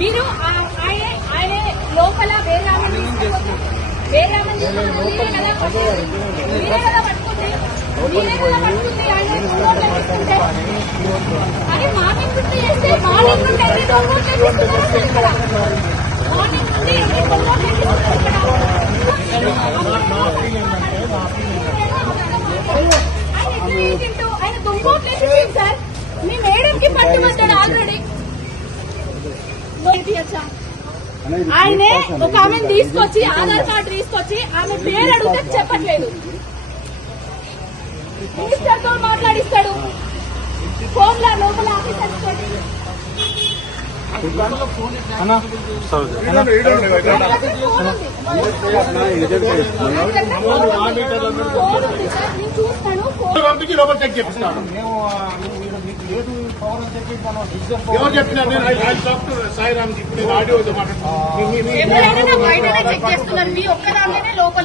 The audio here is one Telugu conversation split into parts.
మీరు ఆయన లోపల వేరామని అది మార్నింగ్ నుండి చేస్తే మార్నింగ్ నుండి ఆయన దుంకోట్లేదు సార్. మీ మేడం కి పట్టుబడ్డాడు ఆల్రెడీ. ఆయనే ఒక ఆమెను తీసుకొచ్చి ఆధార్ కార్డు తీసుకొచ్చి ఆమె పేరు అడిగితే చెప్పట్లేదు. మినిస్టర్ తో మాట్లాడిస్తాడు ఫోన్ లో లోపల ఆఫీసర్ తోటి. ఎవరు చెప్పినా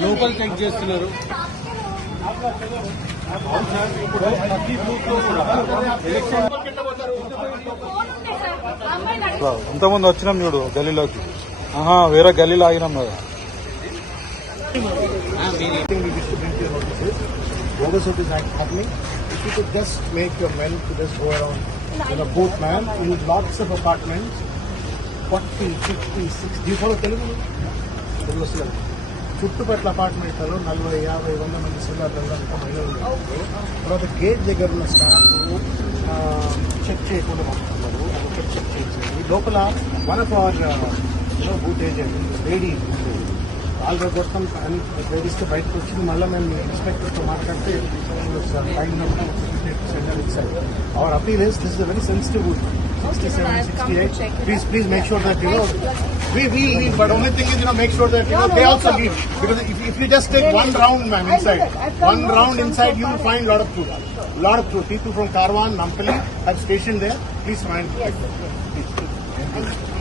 లోపల చెక్ చేస్తున్నారు. ఇంతకుముందు వచ్చినాం చూడు గల్లీలోకి. వేరే గల్లీలో ఆగినాం కదా. If you could just make your men to just go around in a boat, man, in lots of apartments, 40, 50, 60. Do you follow Telugu? చుట్టుపట్ల అపార్ట్మెంట్లలో 40, 50, 100 మంది సిలిండర్లలో మహిళలు తర్వాత గేట్ దగ్గర ఉన్న స్టాఫ్ చెక్ చేయకుండా పంపుతున్నారు. అదొకటి చెక్ చేయించండి. లోపల one of our boot agent lady already మొత్తం లేడీస్తో బయటకు వచ్చింది. మళ్ళీ మేము ఇన్స్పెక్టర్తో మాట్లాడితే our appeal is this is a very sensitive wood, 67, 68. Please make sure that we but only thing is make sure that they also leave, because if you just take one round, man, inside one round inside, you will find lot of food. People from Karwan, Nampally have stationed there. Please find.